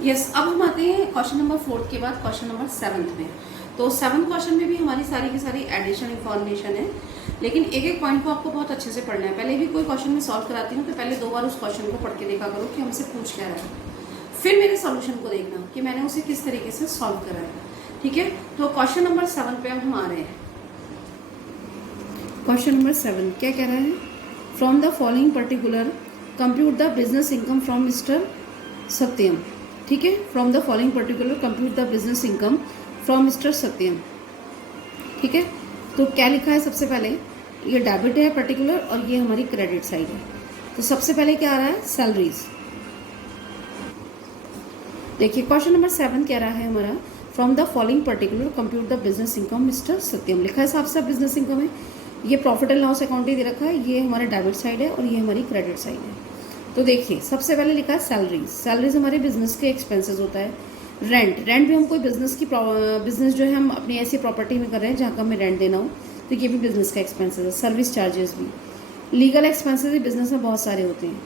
Yes, अब हम आते हैं क्वेश्चन नंबर 4 के बाद क्वेश्चन नंबर 7 में। तो 7 क्वेश्चन में भी हमारी सारी की सारी एडिशन इंफॉर्मेशन है, लेकिन एक एक पॉइंट को आपको बहुत अच्छे से पढ़ना है। पहले भी कोई क्वेश्चन में सॉल्व कराती हूँ तो पहले 2 बार उस क्वेश्चन को पढ़ के देखा करो कि हमसे पूछ क्या रहा है, फिर मेरे सॉल्यूशन को देखना कि मैंने उसे किस तरीके से सॉल्व करा है। ठीक है, तो क्वेश्चन नंबर 7 पे अब हम आ रहे हैं। क्वेश्चन नंबर 7 क्या कह रहा है? From the following particular compute the business income from mister Satyam. ठीक है, from the following particular compute the business income from mister Satyam. ठीक है, तो क्या लिखा है? सबसे पहले ये डेबिट है पर्टिकुलर और ये हमारी क्रेडिट साइड है। तो सबसे पहले क्या आ रहा है? सैलरीज। देखिए क्वेश्चन नंबर 7 कह रहा है हमारा from the following particular compute the business income mister Satyam. लिखा है साफ साफ बिजनेस इनकम है। ये प्रॉफिट एंड लॉस अकाउंट ही दे रखा है, ये हमारा डेबिट साइड है और ये हमारी क्रेडिट साइड है। तो देखिए सबसे पहले लिखा है सैलरीज। सैलरीज हमारे बिजनेस के एक्सपेंसेस होता है। रेंट भी हम कोई बिजनेस जो है हम अपनी ऐसी प्रॉपर्टी में कर रहे हैं जहाँ का हमें रेंट देना हो, तो ये भी बिजनेस का एक्सपेंसेस है। सर्विस चार्जेस भी, लीगल एक्सपेंसेस भी बिजनेस में बहुत सारे होते हैं।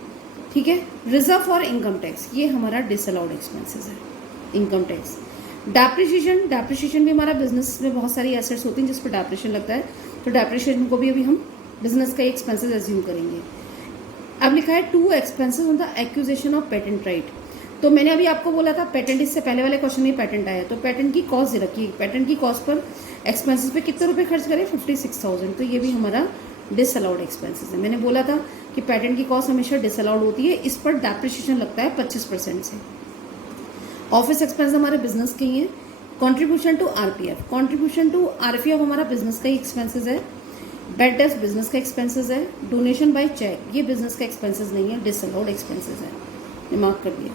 ठीक है, रिजर्व फॉर इनकम टैक्स, ये हमारा डिसअलाउड एक्सपेंसेस है, इनकम टैक्स। डेप्रिशिएशन भी हमारा बिजनेस में बहुत सारी एसेट्स होती हैं जिस पर डेप्रिशिएशन लगता है, तो डेप्रिशिएशन को भी अभी हम बिजनेस का एक्सपेंसेस एज्यूम करेंगे। अब लिखा है 2 expenses on the acquisition of patent right. तो मैंने अभी आपको बोला था पेटेंट, इससे पहले वाले क्वेश्चन में पेटेंट आया, तो पेटेंट की कॉस्ट दे रखी है। पेटेंट की कॉस्ट पर एक्सपेंसेस पे कितने रुपए खर्च करें? 56,000। तो ये भी हमारा डिसअलाउड एक्सपेंसेस है। मैंने बोला था कि पेटेंट की कॉस्ट हमेशा डिसअलाउड होती है, इस पर डेप्रिशिएशन लगता है 25% से। ऑफिस एक्सपेंस हमारे बिजनेस के ही हैं। Contribution to RPF, contribution to RPF हमारा बिजनेस का ही एक्सपेंसेस है। बेड डेस्क बिजनेस का एक्सपेंसेस है। डोनेशन बाय चेक ये बिजनेस का एक्सपेंसेस नहीं है, डिसअलाउड एक्सपेंसेस है, दिमाग कर दिया।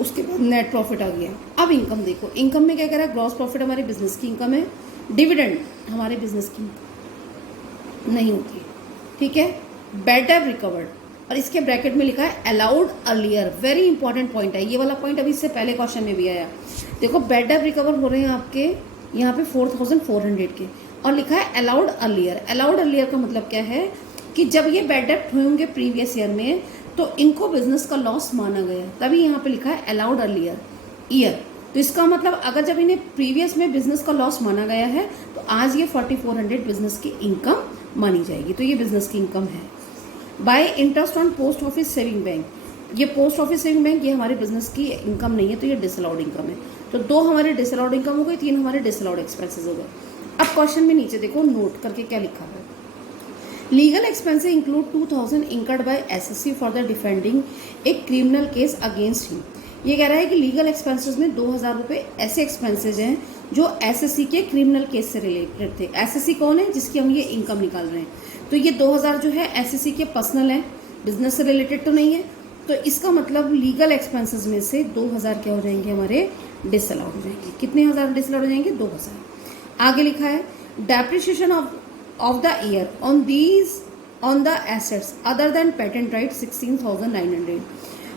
उसके बाद नेट प्रॉफिट आ गया। अब इनकम देखो, इनकम में क्या कह रहा है? ग्रॉस प्रॉफिट हमारे बिजनेस की इनकम है। डिविडेंड हमारे बिजनेस की नहीं होती। ठीक है, बेड डेट रिकवर्ड, और इसके ब्रैकेट में लिखा है allowed earlier. Very important point है ये वाला पॉइंट, अभी इससे पहले क्वेश्चन में भी आया। देखो बेड डेट रिकवर हो रहे हैं आपके यहाँ पे 4,400 के, और लिखा है अलाउड अर्लियर। अलाउड अर्लियर का मतलब क्या है कि जब ये बेड डेट हुए होंगे प्रीवियस ईयर में तो इनको बिजनेस का लॉस माना गया, तभी यहाँ पे लिखा है अलाउड अर्लियर ईयर। तो इसका मतलब अगर जब इन्हें प्रीवियस में बिजनेस का लॉस माना गया है तो आज ये 4,400 बिजनेस की इनकम मानी जाएगी, तो ये बिजनेस की इनकम है। Bye interest on post office saving bank, ये पोस्ट ऑफिस सेविंग बैंक ये हमारे बिजनेस की इनकम नहीं है, तो ये डिसअलाउड इनकम है। तो 2 हमारे डिसअलाउड इनकम हो गई, 3 हमारे डिसअलाउड एक्सपेंसेस हो गए। अब क्वेश्चन में नीचे देखो नोट करके क्या लिखा है। Legal expenses include 2,000 incurred by SSC for the defending a criminal case against him. ये कह रहा है कि लीगल एक्सपेंसेस में 2,000 रुपये ऐसे एक्सपेंसेस हैं जो एसएससी के क्रिमिनल केस से रिलेटेड थे। एसएससी कौन है? जिसकी हम ये इनकम निकाल रहे हैं। तो ये 2,000 जो है एसएससी के पर्सनल है, बिजनेस से रिलेटेड तो नहीं है। तो इसका मतलब लीगल एक्सपेंसेस में से 2,000 क्या हो जाएंगे? हमारे डिसअलाउड हो जाएंगे। कितने हज़ार डिसअलाउड हो जाएंगे? 2,000। आगे लिखा है depreciation of the year on the assets other than patent right 16,900।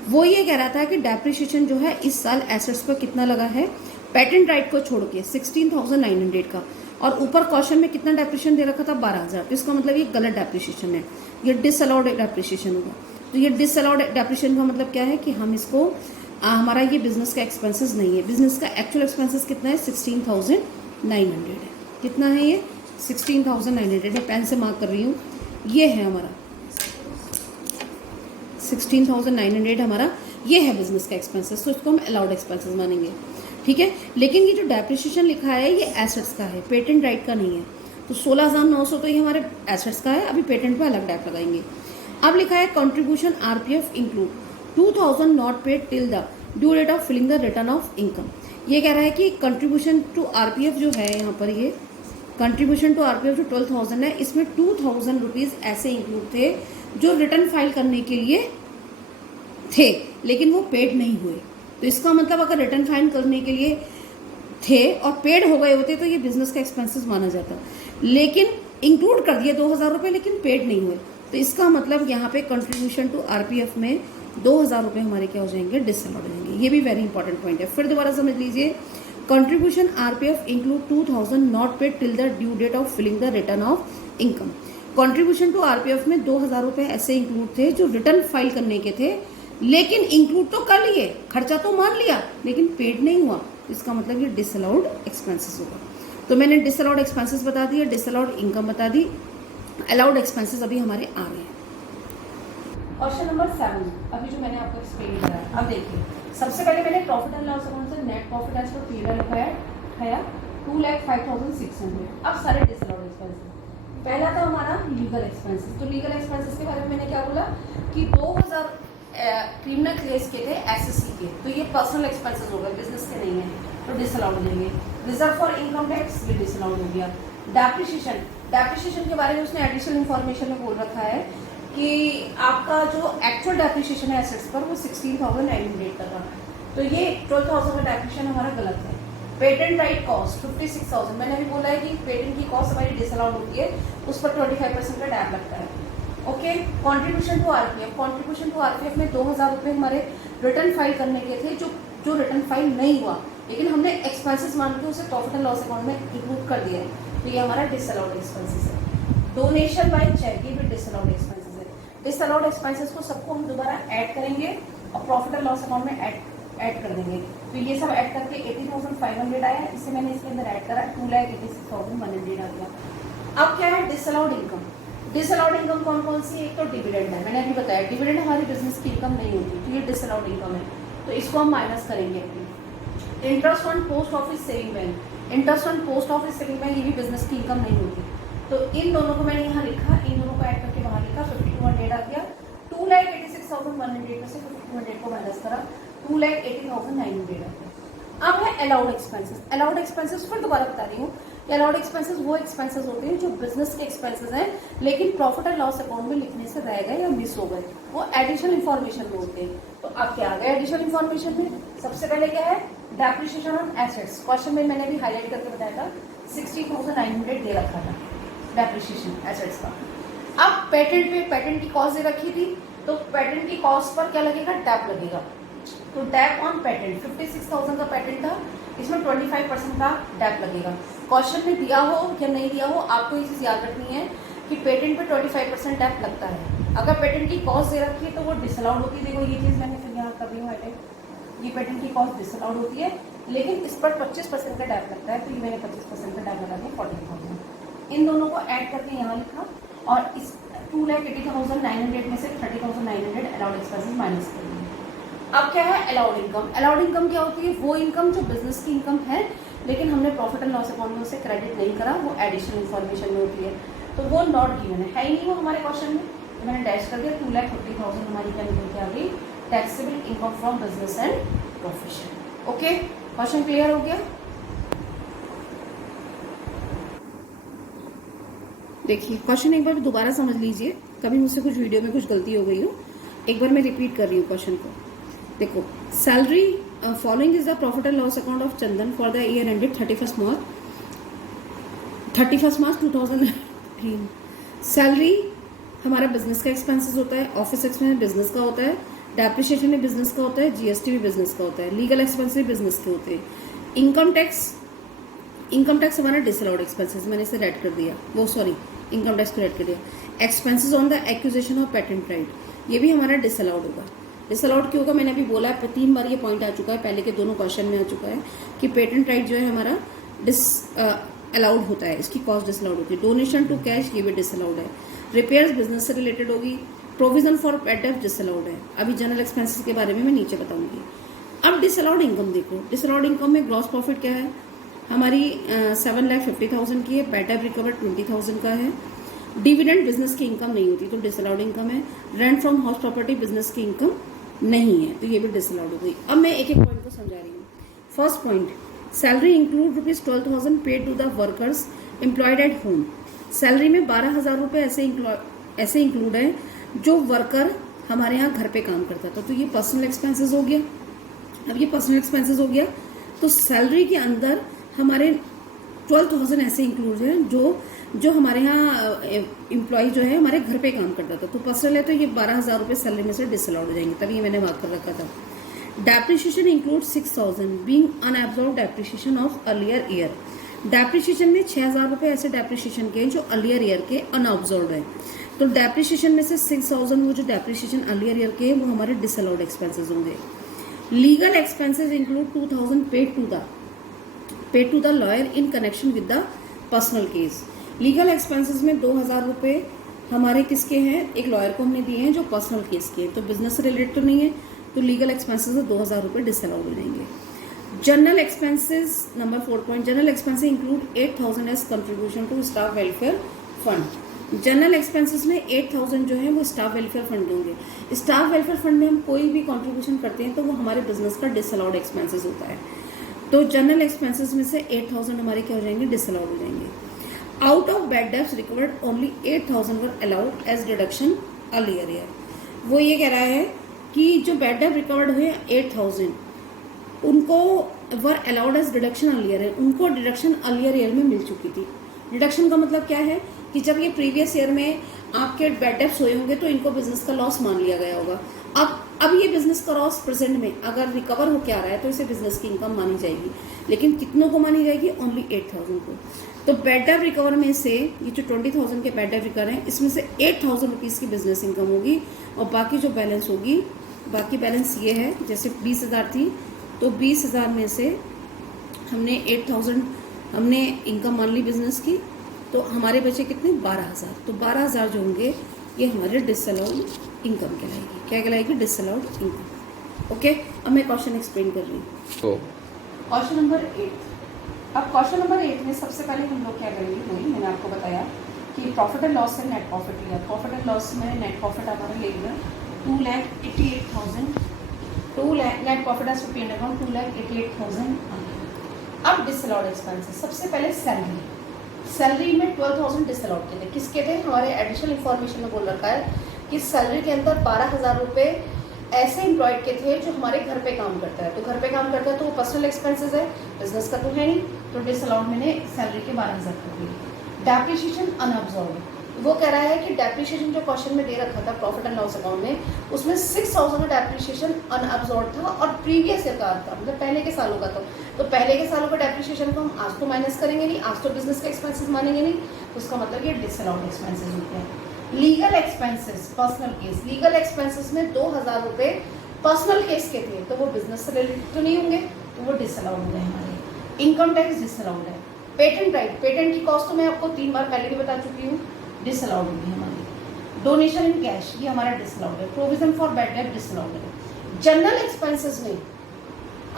वो ये कह रहा था कि डेप्रिशिएशन जो है इस साल एसेट्स पर कितना लगा है पेटेंट राइट को छोड़ के 16,900 का, और ऊपर क्वेश्चन में कितना डेप्रिशिएशन दे रखा था? 12,000। तो इसका मतलब ये गलत डेप्रिशिएशन है, ये डिसअलाउड डेप्रिशिएशन होगा। तो ये डिसअलाउड डेप्रिशिएशन का मतलब क्या है कि हम इसको हमारा ये बिजनेस का एक्सपेंसेस नहीं है। बिजनेस का एक्चुअल एक्सपेंसेस कितना है? 16,900 है। कितना है ये? 16,900 है। पेन से मार्क कर रही हूँ, ये है हमारा 16,900 हमारा ये है बिजनेस का एक्सपेंसेस, तो इसको हम अलाउड एक्सपेंसेस मानेंगे। ठीक है, लेकिन ये जो डेप्रिशिएशन लिखा है ये एसेट्स का है, पेटेंट राइट का नहीं है। तो 16,900 तो ये हमारे एसेट्स का है, अभी पेटेंट पे अलग डेप लगाएंगे। अब लिखा है contribution RPF include 2,000 not paid till the due date of filing the return of income. ये कह रहा है कि कंट्रीब्यूशन टू आरपीएफ जो है यहाँ पर, ये कंट्रीब्यूशन टू आरपीएफ जो 12,000 है, इसमें 2,000 रुपीज़ ऐसे इंक्लूड थे जो रिटर्न फाइल करने के लिए थे लेकिन वो पेड नहीं हुए। तो इसका मतलब अगर रिटर्न फाइल करने के लिए थे और पेड हो गए होते तो ये बिजनेस का एक्सपेंसेस माना जाता, लेकिन इंक्लूड कर दिए 2,000 रुपये लेकिन पेड नहीं हुए। तो इसका मतलब यहाँ पे कंट्रीब्यूशन टू आरपीएफ में 2,000 रुपये हमारे क्या हो जाएंगे? डिसअलाउड हो जाएंगे। ये भी वेरी इंपॉर्टेंट पॉइंट है। फिर दोबारा समझ लीजिए, contribution RPF include 2,000 not paid till the due date of filing the return of income. Contribution to RPF में 2,000 रुपये ऐसे इंक्लूड थे जो रिटर्न फाइल करने के थे लेकिन इंक्लूड तो कर लिए, खर्चा तो मान लिया, लेकिन पेड नहीं हुआ, इसका मतलब ये डिसअलाउड एक्सपेंसेस होगा। तो मैंने डिसअलाउड एक्सपेंसेस बता दिया, डिसअलाउड इनकम बता दी, अलाउड एक्सपेंसेस अभी हमारे आ रहे हैं। क्वेश्चन नंबर 7 अभी जो मैंने आपको एक्सप्लेन कराया। अब देखिए, सबसे पहले मैंने प्रॉफिट एंड लॉस अकाउंट से net profit as per period लिखाया 2,05,600। अब सारे डिसअलाउड एक्सपेंसेस। पहला था हमारा लीगल एक्सपेंसेस। तो लीगल एक्सपेंसेस के बारे में मैंने क्या बोला कि 2000 क्रिमिनल केस के थे एसएससी के, तो ये पर्सनल एक्सपेंसेस हो गए, बिजनेस के नहीं है, तो डिसअलाउड हो जाएंगे। रिजर्व फॉर इनकम टैक्स, ये डिसअलाउड हो गया। डेप्रिसिएशन के बारे में उसने एडिशनल इन्फॉर्मेशन में बोल रखा है कि आपका जो एक्चुअल डेप्रिसिएशन है एसेट्स पर वो 16,900 का था, तो ये 12,000 का डेप्रिसिएशन हमारा गलत है। पेटेंट राइट कॉस्ट 56,000, मैंने भी बोला है कि पेटेंट की कॉस्ट हमारी डिसअलाउड होती है, उस पर 25% का डैप लगता है। Okay, contribution to RPF, contribution to RPF में 2,000 रुपये हमारे रिटर्न फाइल करने के थे, जो रिटर्न फाइल नहीं हुआ, लेकिन हमने एक्सपेंसेस मान के उसे प्रॉफिट एंड लॉस अकाउंट में इंक्लूड कर दिया है, तो ये हमारा डिसअलाउड एक्सपेंसेस है। डोनेशन बाय चेक, ये भी डिसअलाउड एक्सपेंसेस है। डिसअलाउड एक्सपेंसेस को सबको हम दोबारा ऐड करेंगे और प्रॉफिट एंड लॉस अकाउंट में ऐड कर देंगे, तो ये सब ऐड करके 80,500 आया। इससे मैंने इसके अंदर ऐड करा 2,86,100 आ गया। अब क्या है डिसअलाउड इनकम। डिसअलाउड इनकम कौन कौन सी है? एक तो डिविडेंड है, मैंने अभी बताया डिविडेंड हमारी बिजनेस की इनकम नहीं होती, तो ये डिसअलाउड इनकम है, तो इसको हम माइनस करेंगे। Interest on post office saving bank, interest on post office saving bank, ये भी बिजनेस की इनकम नहीं होती, तो इन दोनों को मैंने यहाँ लिखा, इन दोनों को ऐड करके बाहर लिखा, 5200 आ गया। 2,86,100 में से 5200 को माइनस करा, 2,80,900 आ गया। अब है अलाउड एक्सपेंसेस। अलाउड एक्सपेंसेस फिर दोबारा बता रही हूँ कि अलाउड एक्सपेंसेस वो एक्सपेंसेस होते हैं जो बिजनेस के एक्सपेंसेस हैं, लेकिन प्रॉफिट एंड लॉस अकाउंट में लिखने से रह गए या मिस हो गए, वो एडिशनल इन्फॉर्मेशन में होते हैं। तो अब क्या आ गया एडिशनल इन्फॉर्मेशन में? सबसे पहले क्या है डेप्रिसिएशन ऑन एसेट्स। क्वेश्चन में मैंने भी हाईलाइट करके बताया था, 60,900 दे रखा था डेप्रिसिएशन एसेट्स का। अब पेटेंट की कॉस्ट दे रखी थी, तो पेटेंट की कॉस्ट पर क्या लगेगा? डैप लगेगा, तो डैप ऑन पेटेंट 56,000 का पेटेंट था, इसमें 25% का डैप लगेगा। क्वेश्चन में दिया हो या नहीं दिया हो, आपको ये चीज़ याद रखनी है कि पेटेंट पे 25% डैप लगता है। अगर पेटेंट की कॉस्ट दे रखी है तो वो डिसअलाउड होती है। देखो ये चीज़ मैंने फिर यहाँ कर रही हूँ हाईलाइट, ये पेटेंट की कॉस्ट डिसअलाउड होती है, लेकिन इस पर 25% का डैप लगता है, तो ये मैंने 25% का डैप लगा दिया 40,000। इन दोनों को ऐड करके यहाँ लिखा और इस 2,80,900 में से 30,900 अलाउड एक्सपेंसेस माइनस कर दिए। अब क्या है अलाउड इनकम। अलाउड इनकम क्या होती है? वो इनकम जो बिजनेस की इनकम है, लेकिन हमने प्रॉफिट एंड लॉस अकाउंट में उसे क्रेडिट नहीं करा, वो एडिशनल इन्फॉर्मेशन में होती है, तो वो नॉट गिवन है ही नहीं वो हमारे क्वेश्चन में, तो मैंने डैश कर दिया। 2,50,000 हमारी क्या निकल के आ गई? Taxable income from business and profession. Okay, question clear हो गया? देखिए क्वेश्चन एक बार दोबारा समझ लीजिए, कभी मुझसे कुछ वीडियो में कुछ गलती हो गई हो, एक बार मैं रिपीट कर रही हूँ क्वेश्चन को। देखो, salary following is the profit and loss account of Chandan for the year ended 31st March 2019। Salary हमारा बिजनेस का एक्सपेंसेस होता है, ऑफिस एक्सपेंस बिजनेस का होता है, डेप्रिसिएशन भी बिजनेस का होता है, जीएसटी भी बिजनेस का होता है, लीगल एक्सपेंस भी बिजनेस के होते हैं। इनकम टैक्स हमारा डिसअलाउड एक्सपेंसेस, मैंने इसे रेड कर दिया, वो सॉरी इनकम टैक्स को रेड कर दिया। Expenses on the acquisition of patent right, ये भी हमारा डिसअलाउड होगा। डिसअलाउड क्यों होगा? मैंने अभी बोला है, 3 बार ये पॉइंट आ चुका है, पहले के दोनों क्वेश्चन में आ चुका है कि पेटेंट राइट जो है हमारा अलाउड होता है, इसकी कॉस्ट डिसअलाउड होती है। डोनेशन टू कैश, ये भी डिसअलाउड है। रिपेयर्स बिजनेस से रिलेटेड होगी। प्रोविजन फॉर पेट डेप्ट डिसअलाउड है। अभी जनरल एक्सपेंसेस के बारे में मैं नीचे बताऊंगी। अब डिसअलाउड इनकम देखो, डिसअलाउड इनकम में ग्रॉस प्रॉफिट क्या है हमारी? 7,50,000 की है। पेट डेप्ट रिकवर 20,000 का है। डिविडेंड बिजनेस की इनकम नहीं होती, तो डिसअलाउड इनकम है। Rent from house property business की इनकम नहीं है, तो ये भी डिसअलाउड हो गई। अब मैं एक एक पॉइंट को समझा रही हूँ। First point, salary include ₹12,000 paid to the workers employed at home. Salary में 12,000 रुपये ऐसे इंक्लूड है जो वर्कर हमारे यहाँ घर पे काम करता था, तो ये पर्सनल एक्सपेंसेस हो गया। अब ये पर्सनल एक्सपेंसेस हो गया, तो सैलरी के अंदर हमारे 12,000 ऐसे इंक्लूड हैं जो हमारे यहाँ एम्प्लॉय जो है हमारे घर पे काम करता था, तो पर्सनल है, तो ये 12,000 रुपये सैलरी में से डिसअलाउड हो जाएंगे, तभी ये मैंने बात कर रखा था। Depreciation include 6,000 being unabsorbed depreciation of earlier year. Depreciation में 6,000 रुपये ऐसे डेप्रिसिएशन के जो अर्लियर ईयर के अनऑब्जॉर्ब्ड है, तो डेप्रिसिएशन में से 6000 वो जो डेप्रिसिएशन अर्लियर ईयर के वो हमारे डिसअलाउड एक्सपेंसेस होंगे। Legal expenses include 2000 paid to the lawyer in connection with the personal case. Legal expenses में 2000 रुपये हमारे किसके हैं, एक लॉयर को हमने दिए हैं जो पर्सनल केस के, तो बिजनेस से रिलेटेड तो नहीं है, तो लीगल एक्सपेंसेस में 2000 रुपये डिसअलाउड हो जाएंगे। General expenses number 4 point, general expenses include 8000 as contribution to staff welfare fund. General expenses में 8000 जो है वो स्टाफ वेलफेयर फंड के होंगे। स्टाफ वेलफेयर फंड में हम कोई भी कंट्रीब्यूशन करते हैं तो वो हमारे बिजनेस का डिसअलाउड एक्सपेंसेस होता है। तो जनरल एक्सपेंसेस में से 8000 हमारे क्या हो जाएंगे, डिसअलाउड हो जाएंगे। Out of bad debts recovered only 8000 were allowed as deduction earlier year. वो ये कह रहा है कि जो बैड डेब्ट रिकवर्ड हुए 8000 उनको were allowed as deduction earlier year, उनको डिडक्शन अर्लियर ईयर में मिल चुकी थी। डिडक्शन का मतलब क्या है कि जब ये प्रीवियस ईयर में आपके बैड डेब्ट्स हुए होंगे तो इनको बिजनेस का लॉस मान लिया गया होगा। अब ये बिजनेस का लॉस प्रेजेंट में अगर रिकवर हो के आ रहा है तो इसे बिजनेस की इनकम मानी जाएगी, लेकिन कितनों को मानी जाएगी, ओनली 8000 को। तो बैड डेब्ट रिकवर में से ये जो 20,000 के बैड डेब्ट रिकवर हैं इसमें से 8000 रुपीज़ की बिजनेस इनकम होगी और बाकी जो बैलेंस होगी, बाकी बैलेंस ये है, जैसे 20,000 थी तो 20,000 में से हमने 8000 हमने इनकम मान ली बिजनेस की, तो हमारे बचे कितने, 12,000। तो 12,000 जो होंगे ये हमारे डिसअलाउड इनकम कहलाएगी। क्या कहलाएगी, डिसअलाउड इनकम। ओके, अब मैं क्वेश्चन एक्सप्लेन कर रही हूँ। Question number 8। अब क्वेश्चन नंबर 8 में सबसे पहले हम लोग क्या करेंगे, वही मैंने आपको बताया कि प्रॉफिट एंड लॉस से नेट प्रॉफिट लिया। प्रॉफिट एंड लॉस में नेट प्रॉफिट हमारे ले लिया 2,88,000, 2 lakh net profit as to P account 2,88,000। अब डिसअलाउड एक्सपेंसेस, सबसे पहले सैलरी में 12,000 डिसअलाउड के थे। किसके थे, हमारे एडिशनल इन्फॉर्मेशन में बोल रखा है कि सैलरी के अंदर 12,000 रुपये ऐसे एम्प्लॉयड के थे जो हमारे घर पे काम करता है। तो घर पे काम करता है तो वो पर्सनल एक्सपेंसेस है, बिजनेस का तो है नहीं, तो डिसअलाउड मैंने सैलरी के 12,000 कर दिए। डेप्रिसिएशन अनअब्जॉर्ब, वो कह रहा है कि डेप्रिसिएशन जो क्वेश्चन में दे रखा था प्रॉफिट एंड लॉस अकाउंट में, उसमें 6,000 का डेप्रिसिएशन अनअब्जॉर्ब था और प्रीवियस ईयर का था, मतलब पहले के सालों का था। तो पहले के सालों का डेप्रिसिएशन को हम आज तो माइनस करेंगे नहीं, आज तो बिजनेस के एक्सपेंसेस मानेंगे नहीं, तो उसका मतलब ये डिसअलाउड एक्सपेंसेस होते हैं। Legal expenses, personal case, legal expenses में 2,000 रुपये पर्सनल केस के थे, तो वो बिजनेस से रिलेटेड तो नहीं होंगे, तो वो डिसअलाउड हो गए हमारे। इनकम टैक्स डिसअलाउड है। पेटेंट राइट, पेटेंट की कॉस्ट तो मैं आपको 3 बार पहले भी बता चुकी हूँ, डिसअलाउड होगी हमारी। डोनेशन इन कैश, ये हमारा डिसअलाउड है। प्रोविजन फॉर बैड डेब्ट डिसअलाउड है। जनरल एक्सपेंसेस में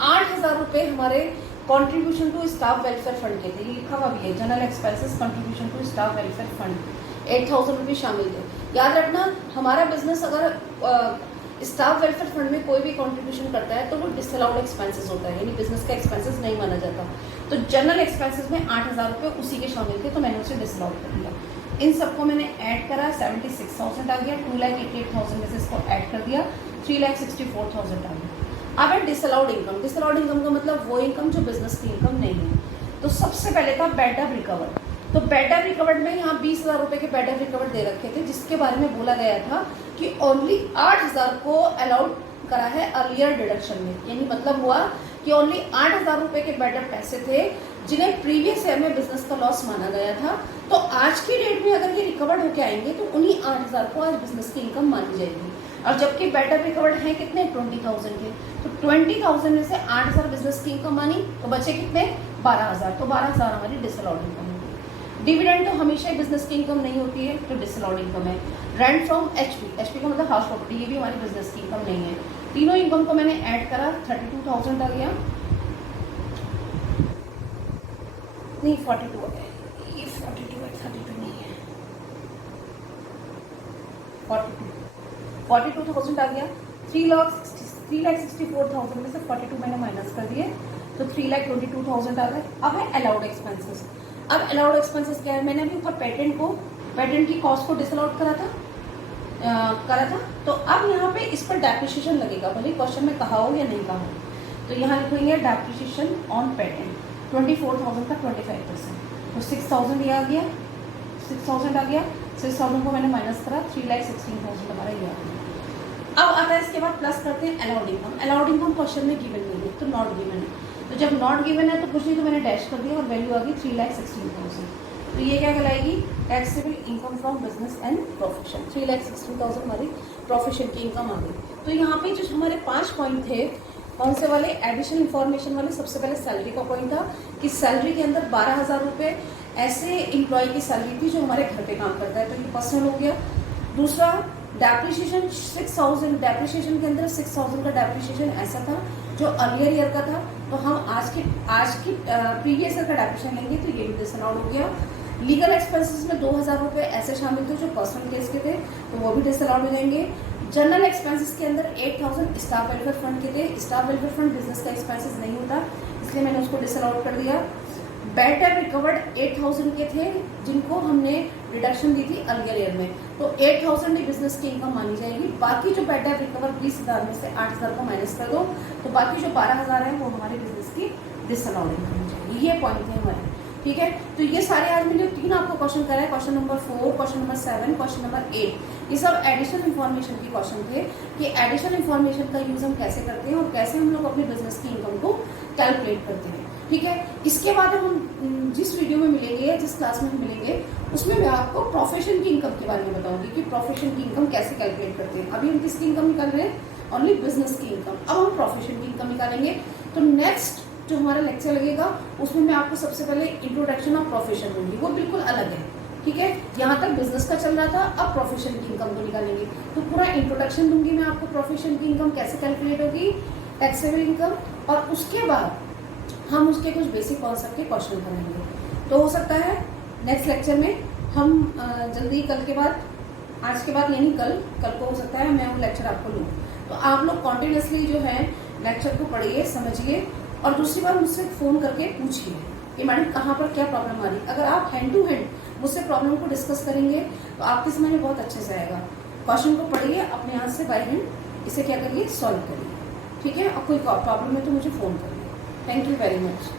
8,000 रुपये हमारे contribution to staff welfare fund के थे, ये लिखा हुआ भी है, general expenses contribution to staff welfare fund 8,000 रुपये शामिल थे। याद रखना, हमारा बिजनेस अगर स्टाफ वेलफेयर फंड में कोई भी कंट्रीब्यूशन करता है तो वो डिसअलाउड एक्सपेंसेस होता है, यानी बिजनेस का एक्सपेंसेस नहीं माना जाता। तो जनरल एक्सपेंसेस में 8,000 रुपये उसी के शामिल थे, तो मैंने उसे डिसअलाउड कर दिया। इन सबको मैंने ऐड करा, 76,000 आ गया, 2,88,000 में से इसको ऐड कर दिया, 3,64,000 आ गया। अब है डिसअलाउड इनकम। डिसअलाउड इनकम का मतलब वो इनकम जो बिजनेस की इनकम नहीं है। तो सबसे पहले था बैड डेब्ट रिकवर्ड। तो बैड डेब्ट रिकवर्ड में यहाँ 20,000 रुपये के बैड डेब्ट रिकवर्ड दे रखे थे, जिसके बारे में बोला गया था कि ओनली 8,000 को अलाउड करा है अर्लियर डिडक्शन में, यानी मतलब हुआ कि ओनली 8,000 रुपये के बैड डेब्ट पैसे थे जिन्हें प्रीवियस ईयर में बिजनेस का लॉस माना गया था। तो आज की डेट में अगर ये रिकवर्ड होकर आएंगे तो उन्हीं 8,000 को आज बिजनेस की इनकम मानी जाएगी। और जबकि बैड डेब्ट रिकवर्ड हैं कितने, 20,000 के, तो 20,000 में से 8,000 बिजनेस की इनकम मानी, तो बचे कितने, 12,000। तो 12,000 हमारी डिसअलाउड इनकम होगी। डिविडेंड तो हमेशा ही बिजनेस की इनकम नहीं होती है, तो डिसअलाउड इनकम है। रेंट फ्रॉम एचपी का मतलब हाउस प्रॉपर्टी, ये भी हमारी बिजनेस की इनकम नहीं है। तीनों इनकम को मैंने ऐड करा, 32,000 आ गया, नहीं 42 है, ये 42 है, 32 नहीं है, 42,000 आ गया। 3,64,000 में से 42 मैंने माइनस कर दिए, तो 3,22,000 आ गए। अब है अलाउड एक्सपेंसेस। अब अलाउड एक्सपेंसेस क्या है, मैंने अभी ऊपर पेटेंट की कॉस्ट को डिसअलाउड करा था। तो अब यहाँ पे इस पर डेप्रिसिएशन लगेगा, भले क्वेश्चन में कहा हो या नहीं कहा हो। तो यहाँ लिखेंगे डेप्रिसिएशन ऑन पेटेंट 24,000 का 25%, तो 6,000 ये आ गया, 6,000 आ गया। 6,000 को मैंने माइनस करा, 3,16,000 हमारा ये आ गया। अब आता है इसके बाद प्लस करते हैं allowed income. Allowed income question में गिवन नहीं है, तो नॉट गिवन है। तो जब नॉट गिवन है तो कुछ नहीं, तो मैंने डैश कर दिया और वैल्यू आ गई 3,16,000। तो ये क्या कहलाएगी, taxable income from business and profession. 3,60,000 हमारी प्रोफेशन की इनकम आ गई। तो यहाँ पे जो हमारे 5 पॉइंट थे, कौन से वाले, एडिशनल इन्फॉर्मेशन वाले। सबसे पहले सैलरी का पॉइंट था कि सैलरी के अंदर 12,000 रुपये ऐसे एम्प्लॉय की सैलरी थी जो हमारे घर पे काम करता है, तो ये पर्सनल हो गया। दूसरा डेप्रिशिएशन 6,000, डेप्रिशिएशन के अंदर 6,000 का डेप्रिशिएशन ऐसा था जो अर्लियर ईयर का था, तो हम आज की प्रीवियस ईयर का डेप्रिशिएशन लेंगे, तो ये भी डिसअलाउड हो गया। लीगल एक्सपेंसेस में 2,000 रुपये ऐसे शामिल थे जो पर्सनल केस के थे, तो वो भी डिसअलाउड हो जाएंगे। जनरल एक्सपेंसेस के अंदर 8,000 स्टाफ वेलफेयर फंड के थे, स्टाफ वेलफेयर फंड बिजनेस का एक्सपेंसेस नहीं होता, इसलिए मैंने उसको डिसअलाउड कर दिया। बैड डेट रिकवर्ड 8,000 के थे जिनको हमने रिडक्शन दी थी अर्लियर ईयर में, तो 8,000 ही बिजनेस की इनकम मानी जाएगी। बाकी जो बैड डेट रिकवर 20,000 में से 8,000 को माइनस कर दो, तो बाकी जो 12,000 है वो हमारे बिजनेस की डिसअलाउड इनकम हो जाएगी। ये पॉइंट है हमारे, ठीक है। तो ये सारे आज मैंने 3 आपको क्वेश्चन कराए, question number 4, question number 7, question number 8, ये सब एडिशनल इन्फॉर्मेशन के क्वेश्चन थे कि एडिशनल इन्फॉर्मेशन का यूज हम कैसे करते हैं और कैसे हम लोग अपने बिजनेस की इनकम को कैलकुलेट करते हैं, ठीक है। इसके बाद हम जिस वीडियो में मिलेंगे या जिस क्लास में हम मिलेंगे उसमें मैं आपको प्रोफेशन की इनकम के बारे में बताऊंगी कि प्रोफेशन की इनकम कैसे कैलकुलेट करते हैं। अभी हम किसकी इनकम निकाल रहे हैं, ओनली बिजनेस की इनकम। अब हम प्रोफेशन की इनकम निकालेंगे। तो नेक्स्ट जो हमारा लेक्चर लगेगा उसमें मैं आपको सबसे पहले इंट्रोडक्शन ऑफ प्रोफेशन दूंगी, वो बिल्कुल अलग है, ठीक है। यहाँ तक बिजनेस का चल रहा था, अब प्रोफेशन की इनकम को निकालेंगे, तो पूरा इंट्रोडक्शन दूंगी मैं आपको, प्रोफेशन की इनकम कैसे कैलकुलेट होगी, टैक्सेबल इनकम, और उसके बाद हम उसके कुछ बेसिक कॉन्सेप्ट के क्वेश्चन करेंगे। तो हो सकता है नेक्स्ट लेक्चर में हम जल्दी कल के बाद, आज के बाद यानी कल को हो सकता है मैं वो लेक्चर आपको लूँ। तो आप लोग कॉन्टिन्यूसली जो है लेक्चर को पढ़िए, समझिए, और दूसरी बार मुझसे फ़ोन करके पूछिए कि मैडम कहाँ पर क्या प्रॉब्लम आ रही है। अगर आप हैंड टू हैंड मुझसे प्रॉब्लम को डिस्कस करेंगे तो आपके समय में बहुत अच्छे से आएगा। क्वेश्चन को पढ़िए, अपने हाथ से बाय हैंड इसे क्या करिए, सॉल्व करिए, ठीक है। और कोई प्रॉब्लम है तो मुझे फ़ोन करिए। Thank you very much.